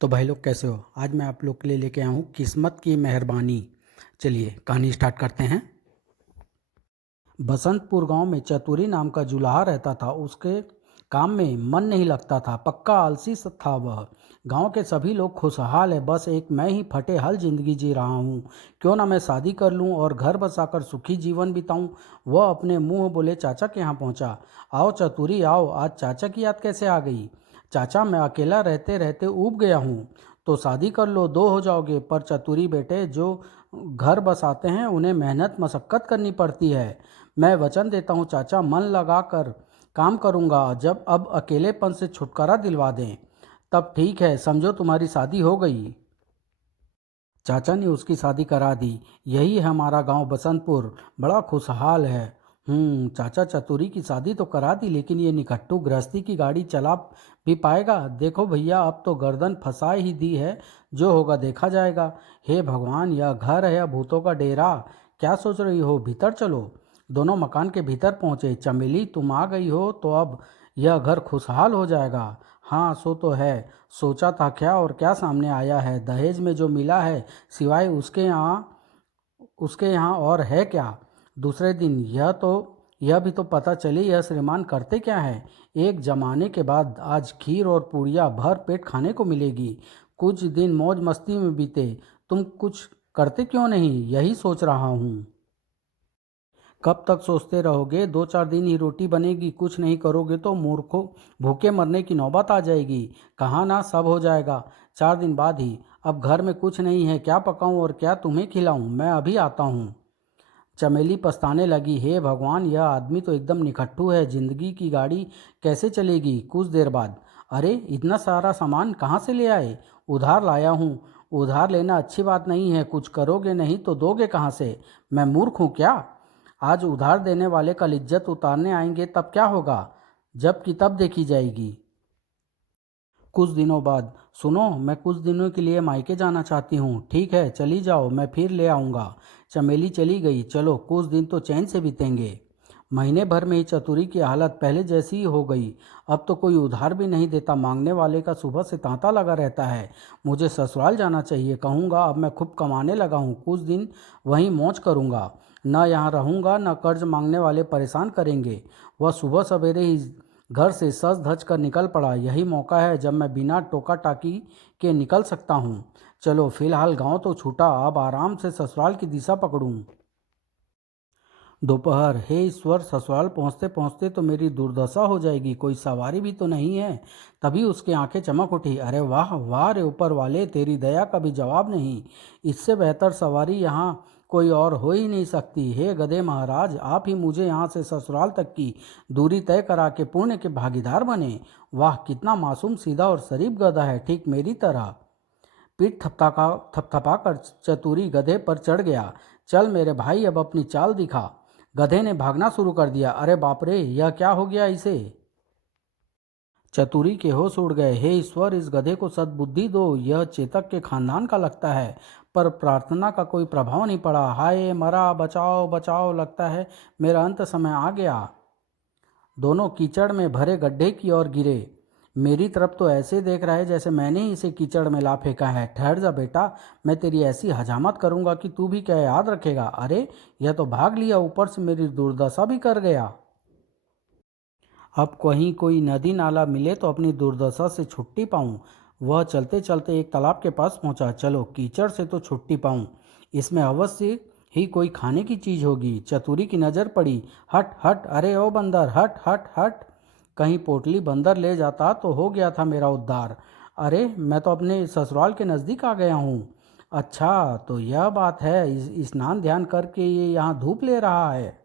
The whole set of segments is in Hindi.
तो भाई लोग कैसे हो। आज मैं आप लोग के लिए लेके आया हूँ किस्मत की मेहरबानी। चलिए कहानी स्टार्ट करते हैं। बसंतपुर गांव में चतुरी नाम का जुलाहा रहता था। उसके काम में मन नहीं लगता था, पक्का आलसी था वह। गांव के सभी लोग खुशहाल है, बस एक मैं ही फटे हाल जिंदगी जी रहा हूँ। क्यों ना मैं शादी कर लूँ और घर बसाकर सुखी जीवन बिताऊं। वह अपने मुंह बोले चाचा के यहाँ पहुंचा। आओ चतुरी आओ, आज चाचा की याद कैसे आ गई। चाचा मैं अकेला रहते रहते ऊब गया हूँ। तो शादी कर लो, दो हो जाओगे। पर चतुरी बेटे, जो घर बसाते हैं उन्हें मेहनत मशक्कत करनी पड़ती है। मैं वचन देता हूँ चाचा, मन लगा कर काम करूँगा। जब अब अकेलेपन से छुटकारा दिलवा दें तब ठीक है, समझो तुम्हारी शादी हो गई। चाचा ने उसकी शादी करा दी। यही है हमारा गांव बसंतपुर, बड़ा खुशहाल है। चाचा चतुरी की शादी तो करा दी, लेकिन ये निकट्टू गृहस्थी की गाड़ी चला भी पाएगा। देखो भैया, अब तो गर्दन फंसा ही दी है, जो होगा देखा जाएगा। हे भगवान, यह घर है या भूतों का डेरा। क्या सोच रही हो, भीतर चलो। दोनों मकान के भीतर पहुंचे। चमेली तुम आ गई हो तो अब यह घर खुशहाल हो जाएगा। हाँ सो तो है, सोचा था क्या और क्या सामने आया है। दहेज में जो मिला है, सिवाय उसके यहाँ और है क्या। दूसरे दिन यह भी तो पता चली, यह श्रीमान करते क्या है। एक जमाने के बाद आज खीर और पूड़ियाँ भर पेट खाने को मिलेगी। कुछ दिन मौज मस्ती में बीते। तुम कुछ करते क्यों नहीं, यही सोच रहा हूँ। कब तक सोचते रहोगे, दो चार दिन ही रोटी बनेगी। कुछ नहीं करोगे तो मूर्खों भूखे मरने की नौबत आ जाएगी। कहाँ ना सब हो जाएगा 4 दिन बाद ही। अब घर में कुछ नहीं है, क्या पकाऊं और क्या तुम्हें खिलाऊं। मैं अभी आता हूँ। चमेली पछताने लगी। हे भगवान, यह आदमी तो एकदम निकट्ठू है। जिंदगी की गाड़ी कैसे चलेगी। कुछ देर बाद, अरे इतना सारा सामान कहाँ से ले आए। उधार लाया हूँ। उधार लेना अच्छी बात नहीं है, कुछ करोगे नहीं तो दोगे कहाँ से। मैं मूर्ख हूँ क्या। आज उधार देने वाले कल इज्जत उतारने आएंगे, तब क्या होगा। जब की तब देखी जाएगी। कुछ दिनों बाद, सुनो मैं कुछ दिनों के लिए मायके जाना चाहती हूँ। ठीक है चली जाओ, मैं फिर ले आऊँगा। चमेली चली गई। चलो कुछ दिन तो चैन से बीतेंगे। महीने भर में ही चतुरी की हालत पहले जैसी ही हो गई। अब तो कोई उधार भी नहीं देता, मांगने वाले का सुबह से तांता लगा रहता है। मुझे ससुराल जाना चाहिए, कहूँगा अब मैं खूब कमाने लगा हूँ, कुछ दिन वहीं मौज करूँगा। न यहाँ रहूँगा, न कर्ज मांगने वाले परेशान करेंगे। वह सुबह सवेरे ही घर से सज धज कर निकल पड़ा। यही मौका है जब मैं बिना टोका टाकी के निकल सकता हूँ। चलो फिलहाल गांव तो छूटा, अब आराम से ससुराल की दिशा पकड़ूं। दोपहर, हे ईश्वर, ससुराल पहुँचते पहुँचते तो मेरी दुर्दशा हो जाएगी। कोई सवारी भी तो नहीं है। तभी उसकी आंखें चमक उठी। अरे वाह वाह रे ऊपर वाले, तेरी दया का भी जवाब नहीं। इससे बेहतर सवारी यहाँ कोई और हो ही नहीं सकती। हे गधे महाराज, आप ही मुझे यहाँ से ससुराल तक की दूरी तय करा के पुण्य के भागीदार बने। वाह कितना मासूम सीधा और शरीफ गधा है, ठीक मेरी तरह। पीठ थपथपा कर चतुरी गधे पर चढ़ गया। चल मेरे भाई, अब अपनी चाल दिखा। गधे ने भागना शुरू कर दिया। अरे बाप रे, यह क्या हो गया इसे। चतुरी के होश उड़ गए। हे ईश्वर, इस गधे को सद्बुद्धि दो, यह चेतक के खानदान का लगता है। पर प्रार्थना का कोई प्रभाव नहीं पड़ा। हाय मरा, बचाओ बचाओ, लगता है मेरा अंत समय आ गया। दोनों कीचड़ में भरे गड्ढे की ओर गिरे। मेरी तरफ तो ऐसे देख रहा है जैसे मैंने ही इसे कीचड़ में ला फेंका है। ठहर जा बेटा, मैं तेरी ऐसी हजामत करूंगा कि तू भी क्या याद रखेगा। अरे यह तो भाग लिया, ऊपर से मेरी दुर्दशा भी कर गया। अब कहीं कोई नदी नाला मिले तो अपनी दुर्दशा से छुट्टी पाऊं। वह चलते चलते एक तालाब के पास पहुंचा। चलो कीचड़ से तो छुट्टी पाऊं, इसमें अवश्य ही कोई खाने की चीज होगी। चतुरी की नजर पड़ी। हट हट, अरे ओ बंदर, हट हट हट। कहीं पोटली बंदर ले जाता तो हो गया था मेरा उद्धार। अरे मैं तो अपने ससुराल के नज़दीक आ गया हूँ। अच्छा तो यह बात है, स्नान ध्यान करके ये यहाँ धूप ले रहा है।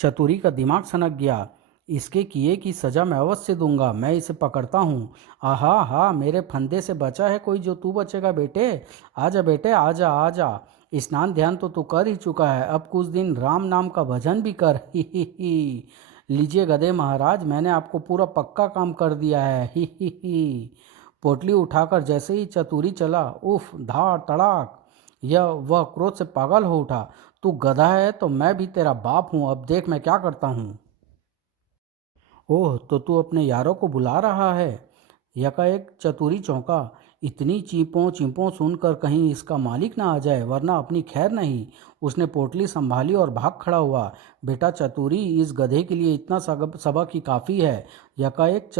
चतुरी का दिमाग सनक गया। इसके किए की सजा मैं अवश्य दूंगा। मैं इसे पकड़ता हूँ। आहा हा, मेरे फंदे से बचा है कोई जो तू बचेगा बेटे। आजा बेटे, आजा आजा। स्नान ध्यान तो तू कर ही चुका है, अब कुछ दिन राम नाम का भजन भी कर। ही। लीजिए गधे महाराज, मैंने आपको पूरा पक्का काम कर दिया है। ही। पोटली उठाकर जैसे ही चतुरी चला, उफ धाड़ तड़ाक, यह वह क्रोध से पागल हो उठा। तू गधा है तो मैं भी तेरा बाप हूँ, अब देख मैं क्या करता हूँ। ओह, तो तू अपने यारों को बुला रहा है। यकाएक चतुरी चौंका। इतनी चींपों चींपों सुनकर कहीं इसका मालिक ना आ जाए, वरना अपनी खैर नहीं। उसने पोटली संभाली और भाग खड़ा हुआ। बेटा चतुरी, इस गधे के लिए इतना सबक ही काफ़ी है। यकाएक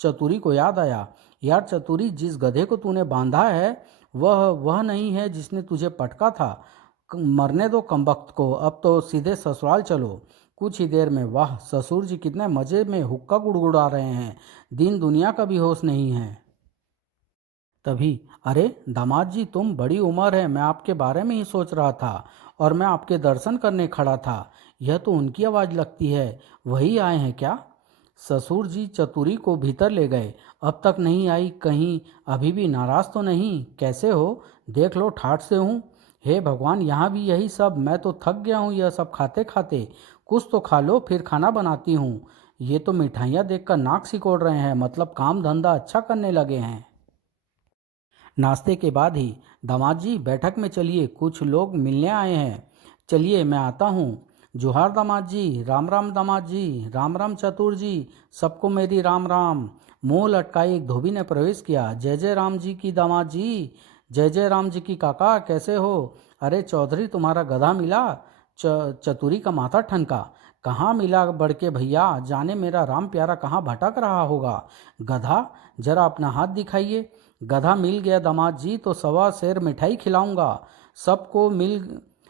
चतुरी को याद आया, यार चतुरी, जिस गधे को तूने बांधा है वह नहीं है जिसने तुझे पटका था। मरने दो कमबख्त को, अब तो सीधे ससुराल चलो। कुछ ही देर में, वाह ससुर जी कितने मज़े में हुक्का गुड़गुड़ा रहे हैं, दीन दुनिया का भी होश नहीं है। तभी, अरे दामाद जी, तुम, बड़ी उम्र है, मैं आपके बारे में ही सोच रहा था और मैं आपके दर्शन करने खड़ा था। यह तो उनकी आवाज़ लगती है, वही आए हैं क्या? ससुर जी चतुरी को भीतर ले गए। अब तक नहीं आई, कहीं अभी भी नाराज़ तो नहीं? कैसे हो? देख लो, ठाठ से हूँ। हे भगवान, यहाँ भी यही सब? मैं तो थक गया हूँ यह सब खाते खाते। कुछ तो खा लो, फिर खाना बनाती हूँ। ये तो मिठाइयाँ देखकर नाक सिकोड़ रहे हैं, मतलब काम धंधा अच्छा करने लगे हैं। नाश्ते के बाद ही, दामाद जी बैठक में चलिए, कुछ लोग मिलने आए हैं। चलिए मैं आता हूँ। जोहार दामाद जी, राम राम दामाद जी, राम राम चतुर जी, सबको मेरी राम राम। मुंह लटकाए एक धोबी ने प्रवेश किया। जय जय राम जी की दामाद जी, जय जय राम जी की काका, कैसे हो? अरे चौधरी, तुम्हारा गधा मिला? चतुरी का माथा ठनका। कहाँ मिला बड़के भैया, जाने मेरा राम प्यारा कहाँ भटक रहा होगा। गधा, जरा अपना हाथ दिखाइए। गधा मिल गया दामाद जी तो सवा सेर मिठाई खिलाऊंगा सबको।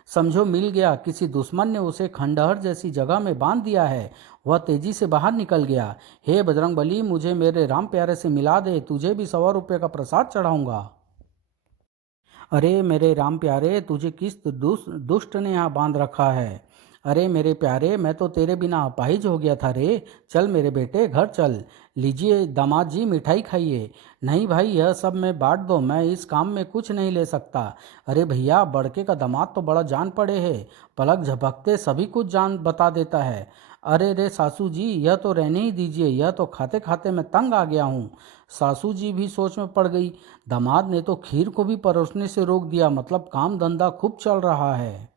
समझो मिल गया, किसी दुश्मन ने उसे खंडहर जैसी जगह में बांध दिया है। वह तेजी से बाहर निकल गया। हे बजरंगबली, मुझे मेरे राम प्यारे से मिला दे, तुझे भी 100 रुपये का प्रसाद चढ़ाऊंगा। अरे मेरे राम प्यारे, तुझे किस दुष्ट ने यहाँ बांध रखा है? अरे मेरे प्यारे, मैं तो तेरे बिना अपाहिज हो गया था रे। चल मेरे बेटे, घर चल। लीजिए दामाद जी, मिठाई खाइए। नहीं भाई, यह सब मैं बांट दो, मैं इस काम में कुछ नहीं ले सकता। अरे भैया, बड़के का दामाद तो बड़ा जान पड़े है, पलक झपकते सभी कुछ जान बता देता है। अरे रे सासू जी, यह तो रहने ही दीजिए, यह तो खाते खाते मैं तंग आ गया हूँ। सासू जी भी सोच में पड़ गई। दामाद ने तो खीर को भी परोसने से रोक दिया, मतलब काम धंधा खूब चल रहा है।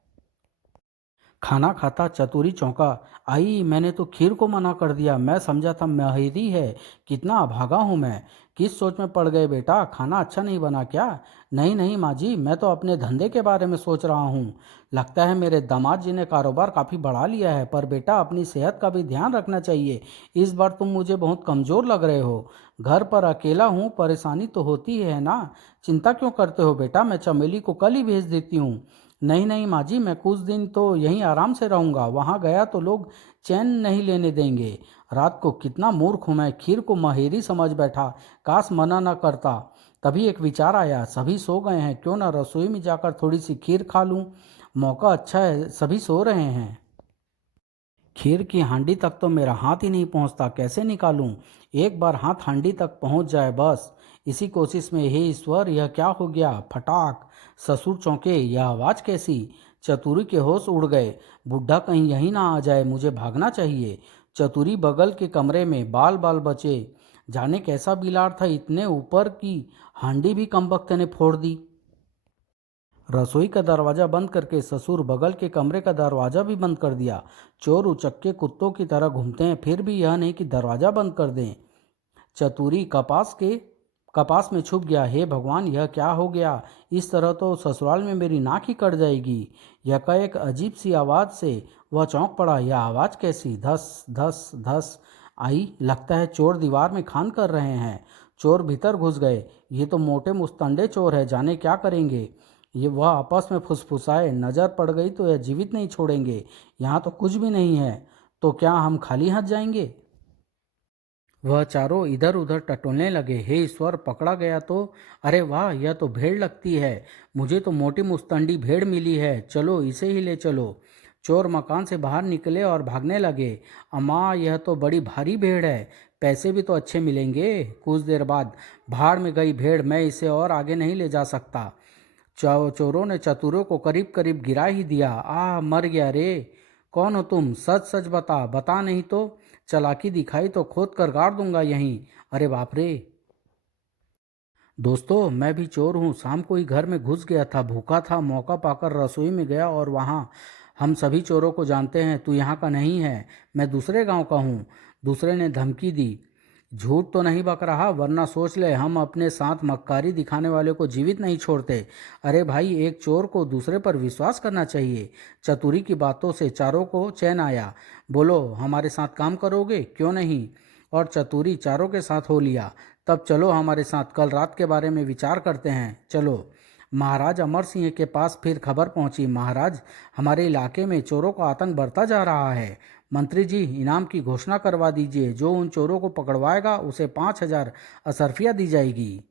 खाना खाता चतुरी चौंका। आई, मैंने तो खीर को मना कर दिया, मैं समझा था माहिरी है। कितना अभागा हूँ मैं। किस सोच में पड़ गए बेटा, खाना अच्छा नहीं बना क्या? नहीं नहीं माँ जी, मैं तो अपने धंधे के बारे में सोच रहा हूँ। लगता है मेरे दामाद जी ने कारोबार काफ़ी बढ़ा लिया है, पर बेटा अपनी सेहत का भी ध्यान रखना चाहिए। इस बार तुम मुझे बहुत कमज़ोर लग रहे हो। घर पर अकेला हूँ, परेशानी तो होती है ना। चिंता क्यों करते हो बेटा, मैं चमेली को कल ही भेज देती हूँ। नहीं नहीं माँ जी, मैं कुछ दिन तो यहीं आराम से रहूँगा, वहाँ गया तो लोग चैन नहीं लेने देंगे। रात को कितना मूर्ख हूँ मैं, खीर को महेरी समझ बैठा, काश मना न करता। तभी एक विचार आया, सभी सो गए हैं, क्यों ना रसोई में जाकर थोड़ी सी खीर खा लूँ। मौका अच्छा है, सभी सो रहे हैं। खीर की हांडी तक तो मेरा हाथ ही नहीं पहुंचता, कैसे निकालूं? एक बार हाथ हांडी तक पहुंच जाए बस। इसी कोशिश में, हे ईश्वर, यह क्या हो गया? फटाक। ससुर चौंके, यह आवाज़ कैसी? चतुरी के होश उड़ गए। बुढ़ा कहीं यहीं ना आ जाए, मुझे भागना चाहिए। चतुरी बगल के कमरे में बाल बाल बचे। जाने कैसा बिलाड़ था, इतने ऊपर की हांडी भी कमबख्त ने फोड़ दी। रसोई का दरवाजा बंद करके ससुर बगल के कमरे का दरवाजा भी बंद कर दिया। चोर उचक्के कुत्तों की तरह घूमते हैं, फिर भी यह नहीं कि दरवाजा बंद कर दें। चतुरी कपास में छुप गया। हे भगवान, यह क्या हो गया? इस तरह तो ससुराल में मेरी नाक ही कट जाएगी। यकाएक अजीब सी आवाज़ से वह चौंक पड़ा। यह आवाज़ कैसी? धस धस धस आई। लगता है चोर दीवार में खान कर रहे हैं। चोर भीतर घुस गए। ये तो मोटे मुस्तंडे चोर है, जाने क्या करेंगे। ये वह आपस में फुसफुसाए, नज़र पड़ गई तो यह जीवित नहीं छोड़ेंगे। यहाँ तो कुछ भी नहीं है, तो क्या हम खाली हाथ जाएंगे? वह चारों इधर उधर टटोलने लगे। हे ईश्वर, पकड़ा गया तो? अरे वाह, यह तो भेड़ लगती है। मुझे तो मोटी मुस्तंडी भेड़ मिली है, चलो इसे ही ले चलो। चोर मकान से बाहर निकले और भागने लगे। अम्मा, यह तो बड़ी भारी भेड़ है, पैसे भी तो अच्छे मिलेंगे। कुछ देर बाद, भाड़ में गई भेड़, मैं इसे और आगे नहीं ले जा सकता। चोरों ने चतुरों को करीब करीब गिरा ही दिया। मर गया रे। कौन हो तुम? सच सच बता, बता नहीं तो चालाकी दिखाई तो खोद कर गाड़ दूंगा यहीं। अरे बाप रे। दोस्तों, मैं भी चोर हूँ, शाम को ही घर में घुस गया था, भूखा था, मौका पाकर रसोई में गया और वहाँ, हम सभी चोरों को जानते हैं, तू यहाँ का नहीं है, मैं दूसरे गांव का हूँ। दूसरे ने धमकी दी। झूठ तो नहीं बक रहा, वरना सोच ले हम अपने साथ मक्कारी दिखाने वाले को जीवित नहीं छोड़ते। अरे भाई, एक चोर को दूसरे पर विश्वास करना चाहिए। चतुरी की बातों से चारों को चैन आया। बोलो, हमारे साथ काम करोगे? क्यों नहीं। और चतुरी चारों के साथ हो लिया। तब चलो हमारे साथ कल रात के बारे में विचार करते हैं। चलो। महाराज अमर सिंह के पास फिर खबर पहुंची। महाराज, हमारे इलाके में चोरों का आतंक बढ़ता जा रहा है। मंत्री जी, इनाम की घोषणा करवा दीजिए। जो उन चोरों को पकड़वाएगा उसे 5,000 असरफिया दी जाएगी।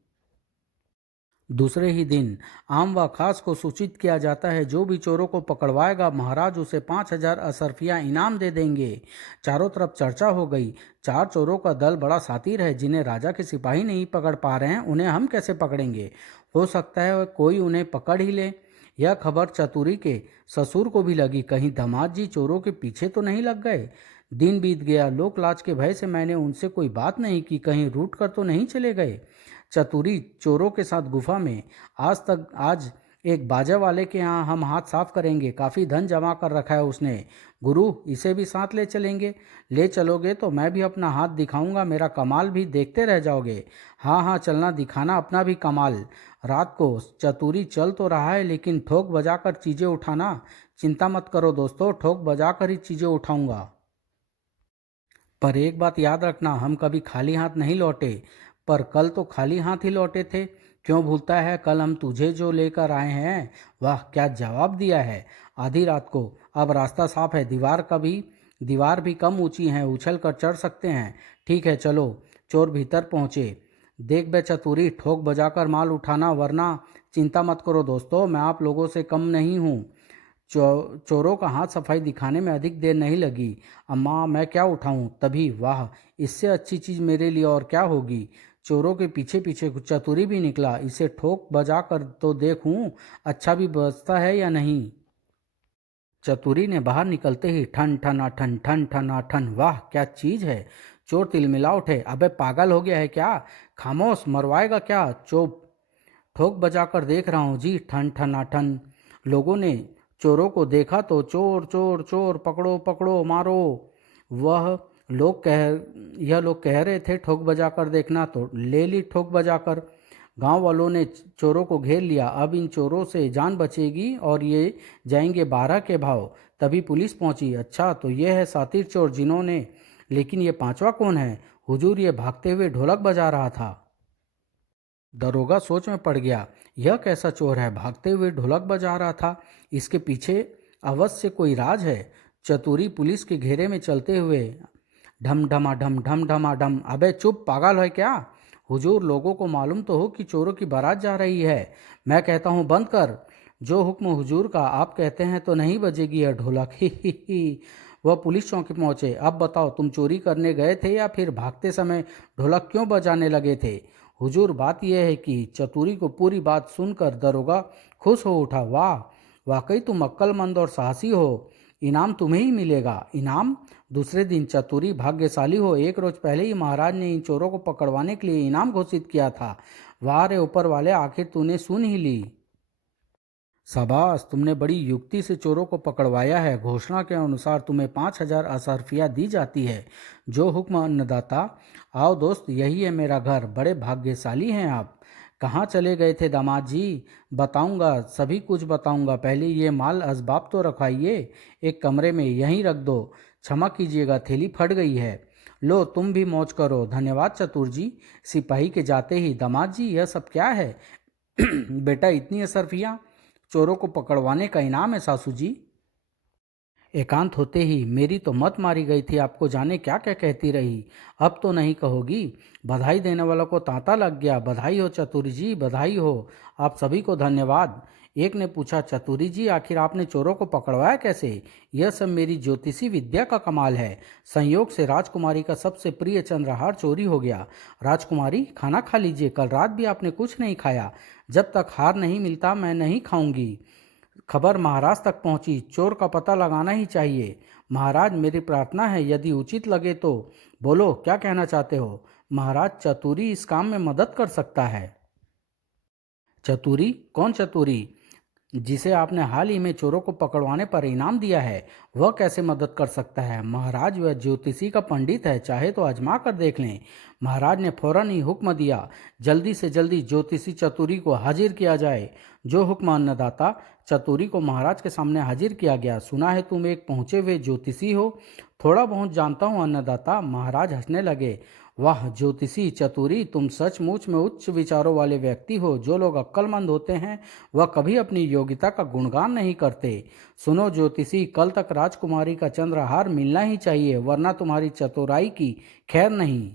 दूसरे ही दिन आम व खास को सूचित किया जाता है। जो भी चोरों को पकड़वाएगा महाराज उसे 5,000 असरफिया इनाम दे देंगे। चारों तरफ चर्चा हो गई। चार चोरों का दल बड़ा शातिर है। जिन्हें राजा के सिपाही नहीं पकड़ पा रहे हैं, उन्हें हम कैसे पकड़ेंगे। हो सकता है कोई उन्हें पकड़ ही ले। यह खबर चतुरी के ससुर को भी लगी। कहीं दामाद जी चोरों के पीछे तो नहीं लग गए। दिन बीत गया। लोक लाज के भय से मैंने उनसे कोई बात नहीं की। कहीं रूठ कर तो नहीं चले गए। चतुरी चोरों के साथ गुफा में। आज एक बाजा वाले के यहाँ हम हाथ साफ करेंगे। काफ़ी धन जमा कर रखा है उसने। गुरु, इसे भी साथ ले चलेंगे? ले चलोगे तो मैं भी अपना हाथ दिखाऊंगा। मेरा कमाल भी देखते रह जाओगे। हाँ हाँ, चलना, दिखाना अपना भी कमाल। रात को चतुरी चल तो रहा है, लेकिन ठोक बजा कर चीज़ें उठाना। चिंता मत करो दोस्तों, ठोक बजा कर ही चीज़ें उठाऊंगा। पर एक बात याद रखना, हम कभी खाली हाथ नहीं लौटे। पर कल तो खाली हाथ ही लौटे थे। क्यों भूलता है? कल हम तुझे जो लेकर आए हैं। वाह, क्या जवाब दिया है। आधी रात को। अब रास्ता साफ है। दीवार भी कम ऊंची है, उछल कर चढ़ सकते हैं। ठीक है, चलो। चोर भीतर पहुंचे। देख बे चतुरी, ठोक बजाकर माल उठाना, वरना। चिंता मत करो दोस्तों, मैं आप लोगों से कम नहीं हूँ। चोरों का हाथ सफाई दिखाने में अधिक देर नहीं लगी। अम्मा, मैं क्या उठाऊं? तभी, वाह, इससे अच्छी चीज मेरे लिए और क्या होगी। चोरों के पीछे पीछे कुछ चतुरी भी निकला। इसे ठोक बजा कर तो देखूं, अच्छा भी बजता है या नहीं। चतुरी ने बाहर निकलते ही ठन ठन ठन ठन ठन ठन, वाह क्या चीज है। चोर तिलमिला उठे। अबे पागल हो गया है क्या? खामोश, मरवाएगा क्या? चुप। ठोक बजाकर देख रहा हूँ जी। ठन ठन ठन। लोगों ने चोरों को देखा तो चोर चोर चोर, पकड़ो पकड़ो, मारो। वह यह लोग कह रहे थे ठोक बजाकर देखना, तो ले ली ठोक बजाकर। गांव वालों ने चोरों को घेर लिया। अब इन चोरों से जान बचेगी और ये जाएंगे 12 के भाव। तभी पुलिस पहुंची। अच्छा, तो ये है सातिर चोर जिन्होंने। लेकिन ये पांचवा कौन है? हुजूर, ये भागते हुए ढोलक बजा रहा था। दरोगा सोच में पड़ गया। यह कैसा चोर है, भागते हुए ढोलक बजा रहा था। इसके पीछे अवश्य कोई राज है। चतुरी पुलिस के घेरे में चलते हुए ढम ढमा ढम। अबे चुप, पागल है क्या? हुजूर, लोगों को मालूम तो हो कि चोरों की बारात जा रही है। मैं कहता हूँ बंद कर। जो हुक्म हुजूर का, आप कहते हैं तो नहीं बजेगी यह ढोलक। ही। वह पुलिस चौकी पहुंचे। अब बताओ, तुम चोरी करने गए थे या फिर भागते समय ढोलक क्यों बजाने लगे थे? हुजूर, बात यह है कि। चतुरी को पूरी बात सुनकर दरोगा खुश हो उठा। वाह, वाकई तुम अक्लमंद और साहसी हो। इनाम तुम्हें ही मिलेगा। इनाम? दूसरे दिन चतुरी भाग्यशाली हो। एक रोज पहले ही महाराज ने इन चोरों को पकड़वाने के लिए इनाम घोषित किया था। वाह रे ऊपर वाले, आखिर तूने सुन ही ली। शाबाश, तुमने बड़ी युक्ति से चोरों को पकड़वाया है। घोषणा के अनुसार तुम्हें 5,000 असरफिया दी जाती है। जो हुक्म अन्नदाता। आओ दोस्त, यही है मेरा घर। बड़े भाग्यशाली हैं आप। कहाँ चले गए थे दामाद जी? बताऊंगा, सभी कुछ बताऊंगा। पहले ये माल असबाब तो रखाइए। एक कमरे में यहीं रख दो। क्षमा कीजिएगा, थैली फट गई है। लो, तुम भी मौज करो। धन्यवाद चतुर जी। सिपाही के जाते ही, दामाद जी यह सब क्या है? बेटा, इतनी असरफियाँ चोरों को पकड़वाने का इनाम है सासू जी। एकांत होते ही, मेरी तो मत मारी गई थी। आपको जाने क्या क्या कहती रही। अब तो नहीं कहोगी? बधाई देने वालों को तांता लग गया। बधाई हो चतुरी जी, बधाई हो। आप सभी को धन्यवाद। एक ने पूछा, चतुरी जी आखिर आपने चोरों को पकड़वाया कैसे? यह सब मेरी ज्योतिषी विद्या का कमाल है। संयोग से राजकुमारी का सबसे प्रिय चंद्रहार चोरी हो गया। राजकुमारी, खाना खा लीजिए। कल रात भी आपने कुछ नहीं खाया। जब तक हार नहीं मिलता मैं नहीं खाऊंगी। खबर महाराज तक पहुंची। चोर का पता लगाना ही चाहिए। महाराज, मेरी प्रार्थना है, यदि उचित लगे तो। बोलो, क्या कहना चाहते हो? महाराज, चतुरी इस काम में मदद कर सकता है। चतुरी? कौन चतुरी? जिसे आपने हाल ही में चोरों को पकड़वाने पर इनाम दिया है, वह कैसे मदद कर सकता है? महाराज, वह ज्योतिषी का पंडित है, चाहे तो आजमा कर देख लें। महाराज ने फौरन ही हुक्म दिया, जल्दी से जल्दी ज्योतिषी चतुरी को हाजिर किया जाए। जो हुक्म अन्नदाता। चतुरी को महाराज के सामने हाजिर किया गया। सुना है तुम एक पहुंचे हुए ज्योतिषी हो। थोड़ा बहुत जानता हूँ अन्नदाता। महाराज हंसने लगे। वाह ज्योतिषी चतुरी, तुम सचमुच में उच्च विचारों वाले व्यक्ति हो। जो लोग अक्लमंद होते हैं वह कभी अपनी योग्यता का गुणगान नहीं करते। सुनो ज्योतिषी, कल तक राजकुमारी का चंद्रहार मिलना ही चाहिए, वरना तुम्हारी चतुराई की खैर नहीं।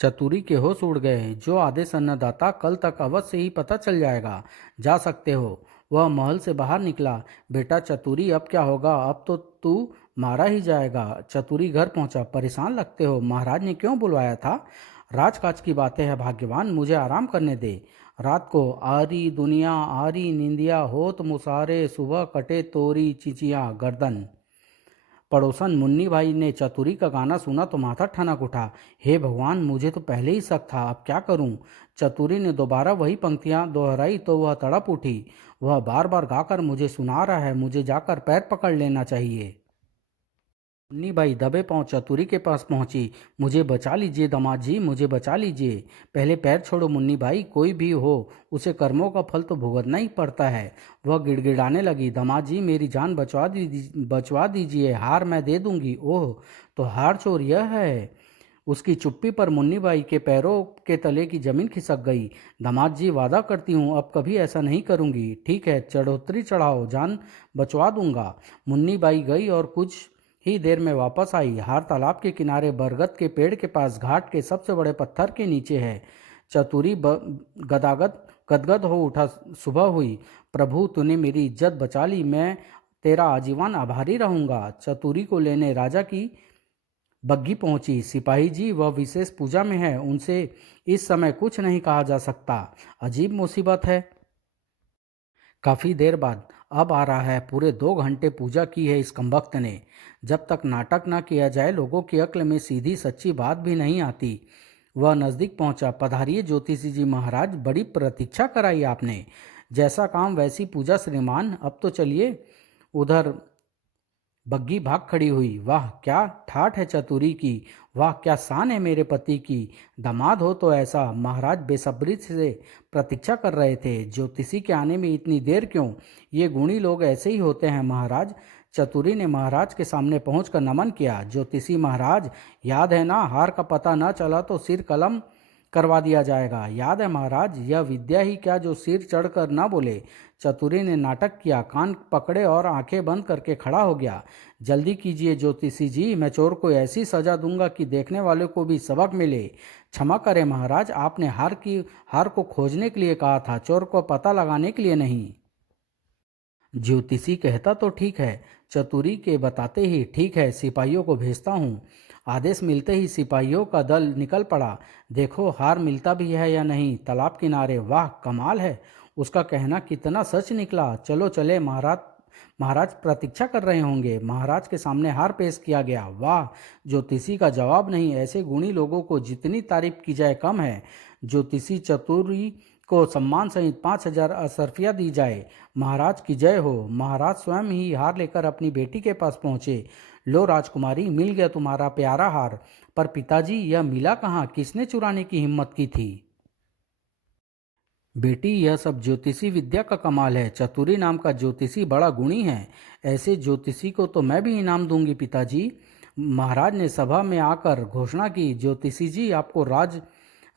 चतुरी के होश उड़ गए। जो आदेश अन्नदाता, कल तक अवश्य ही पता चल जाएगा। जा सकते हो। वह महल से बाहर निकला। बेटा चतुरी, अब क्या होगा? अब तो तू मारा ही जाएगा। चतुरी घर पहुंचा। परेशान लगते हो। महाराज ने क्यों बुलवाया था? राजकाज की बातें हैं भाग्यवान, मुझे आराम करने दे। रात को आरी दुनिया आरी निंदिया होत मुसारे, सुबह कटे तोरी चिचिया गर्दन। पड़ोसन मुन्नी भाई ने चतुरी का गाना सुना तो माथा ठनक उठा। हे भगवान, मुझे तो पहले ही शक था, अब क्या करूं? चतुरी ने दोबारा वही पंक्तियां दोहराई तो वह तड़प उठी। वह बार बार गाकर मुझे सुना रहा है, मुझे जाकर पैर पकड़ लेना चाहिए। मुन्नी बाई दबे पांव चतुरी के पास पहुंची। मुझे बचा लीजिए दामाद जी, मुझे बचा लीजिए। पहले पैर छोड़ो मुन्नी बाई, कोई भी हो उसे कर्मों का फल तो भुगतना ही पड़ता है। वह गिड़गिड़ाने लगी। दामाद जी, मेरी जान बचवा दीजिए, हार मैं दे दूंगी। ओह, तो हार चोर यह है। उसकी चुप्पी पर मुन्नी बाई के पैरों के तले की जमीन खिसक गई। दामाद जी, वादा करती हूँ अब कभी ऐसा नहीं करूंगी। ठीक है, चढ़ोतरी चढ़ाओ, जान बचवा दूंगा। मुन्नी बाई गई और कुछ ही देर में वापस आई। हार तालाब के किनारे बरगद के पेड़ के पास घाट के सबसे बड़े पत्थर के नीचे है। चतुरी गदागद गदगद हो उठा। सुबह हुई। प्रभु, तूने मेरी इज्जत बचा ली, मैं तेरा आजीवन आभारी रहूंगा। चतुरी को लेने राजा की बग्घी पहुंची। सिपाही जी, वह विशेष पूजा में है, उनसे इस समय कुछ नहीं कहा जा सकता। अजीब मुसीबत है। काफी देर बाद अब आ रहा है। पूरे 2 घंटे पूजा की है इस कमबख्त ने। जब तक नाटक ना किया जाए लोगों की अक्ल में सीधी सच्ची बात भी नहीं आती। वह नजदीक पहुंचा। पधारिए ज्योतिषी जी महाराज, बड़ी प्रतीक्षा कराई आपने। जैसा काम वैसी पूजा श्रीमान, अब तो चलिए। उधर बग्गी भाग खड़ी हुई। वाह क्या ठाठ है चतुरी की, वाह क्या शान है मेरे पति की। दामाद हो तो ऐसा। महाराज बेसब्री से प्रतीक्षा कर रहे थे। ज्योतिषी के आने में इतनी देर क्यों? ये गुणी लोग ऐसे ही होते हैं महाराज। चतुरी ने महाराज के सामने पहुंचकर नमन किया। ज्योतिषी महाराज, याद है ना, हार का पता न चला तो सिर कलम करवा दिया जाएगा। याद है महाराज, यह विद्या ही क्या जो सिर चढ़कर ना बोले। चतुरी ने नाटक किया, कान पकड़े और आंखें बंद करके खड़ा हो गया। जल्दी कीजिए ज्योतिषी जी, मैं चोर को ऐसी सजा दूंगा कि देखने वाले को भी सबक मिले। क्षमा करें महाराज, आपने हार को खोजने के लिए कहा था, चोर को पता लगाने के लिए नहीं। ज्योतिषी कहता तो ठीक है। चतुरी के बताते ही ठीक है, सिपाहियों को भेजता हूँ। आदेश मिलते ही सिपाहियों का दल निकल पड़ा। देखो हार मिलता भी है या नहीं। तालाब किनारे, वाह कमाल है। उसका कहना कितना सच निकला। चलो चले महाराज। महाराज प्रतीक्षा कर रहे होंगे। महाराज के सामने हार पेश किया गया। वाह, ज्योतिषी का जवाब नहीं। ऐसे गुणी लोगों को जितनी तारीफ की जाए कम है। ज्योतिषी चतुरी को सम्मान सहित 5,000 असरफिया दी जाए। महाराज की जय हो। महाराज स्वयं ही हार लेकर अपनी बेटी के पास पहुंचे। लो राजकुमारी, मिल गया तुम्हारा प्यारा हार। पर पिताजी, यह मिला कहाँ? किसने चुराने की हिम्मत की थी? बेटी, यह सब ज्योतिषी विद्या का कमाल है। चतुरी नाम का ज्योतिषी बड़ा गुणी है। ऐसे ज्योतिषी को तो मैं भी इनाम दूंगी पिताजी। महाराज ने सभा में आकर घोषणा की, ज्योतिषी जी, आपको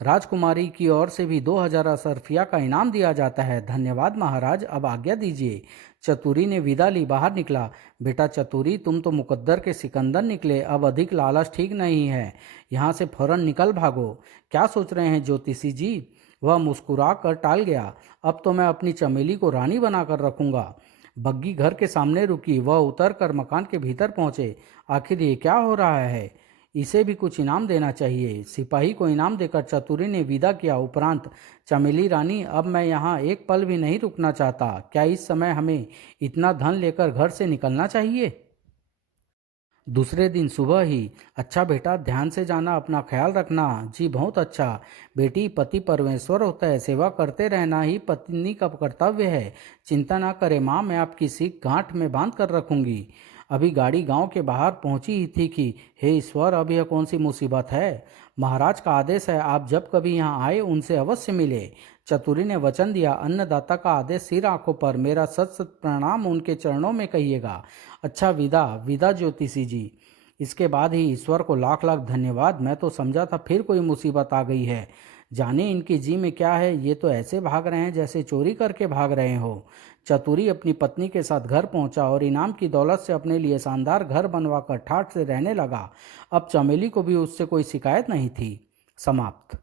राजकुमारी की ओर से भी 2,000 असरफिया का इनाम दिया जाता है। धन्यवाद महाराज, अब आज्ञा दीजिए। चतुरी ने विदा ली, बाहर निकला। बेटा चतुरी, तुम तो मुकद्दर के सिकंदर निकले, अब अधिक लालच ठीक नहीं है। यहाँ से फौरन निकल भागो। क्या सोच रहे हैं ज्योतिषी जी? वह मुस्कुरा कर टाल गया। अब तो मैं अपनी चमेली को रानी बनाकर रखूंगा। बग्गी घर के सामने रुकी। वह उतर कर मकान के भीतर पहुंचे। आखिर ये क्या हो रहा है? इसे भी कुछ इनाम देना चाहिए। सिपाही को इनाम देकर चतुरी ने विदा किया। उपरांत, चमेली रानी, अब मैं यहाँ एक पल भी नहीं रुकना चाहता। क्या इस समय हमें इतना धन लेकर घर से निकलना चाहिए? दूसरे दिन सुबह ही, अच्छा बेटा, ध्यान से जाना, अपना ख्याल रखना। जी बहुत अच्छा। बेटी, पति परमेश्वर होता है, सेवा करते रहना ही पत्नी का कर्तव्य है। चिंता ना करें माँ, मैं आपकी सीख गांठ में बांध कर रखूंगी। अभी गाड़ी गांव के बाहर पहुंची ही थी कि हे ईश्वर, अब यह कौन सी मुसीबत है। महाराज का आदेश है, आप जब कभी यहाँ आए उनसे अवश्य मिले। चतुरी ने वचन दिया, अन्नदाता का आदेश सिर आंखों पर, मेरा सत सत प्रणाम उनके चरणों में कहिएगा। अच्छा, विदा विदा ज्योतिषी जी। इसके बाद ही ईश्वर को लाख लाख धन्यवाद। मैं तो समझा था फिर कोई मुसीबत आ गई है। जाने इनकी जी में क्या है, ये तो ऐसे भाग रहे हैं जैसे चोरी करके भाग रहे हो। चतुरी अपनी पत्नी के साथ घर पहुंचा और इनाम की दौलत से अपने लिए शानदार घर बनवाकर ठाठ से रहने लगा। अब चमेली को भी उससे कोई शिकायत नहीं थी। समाप्त।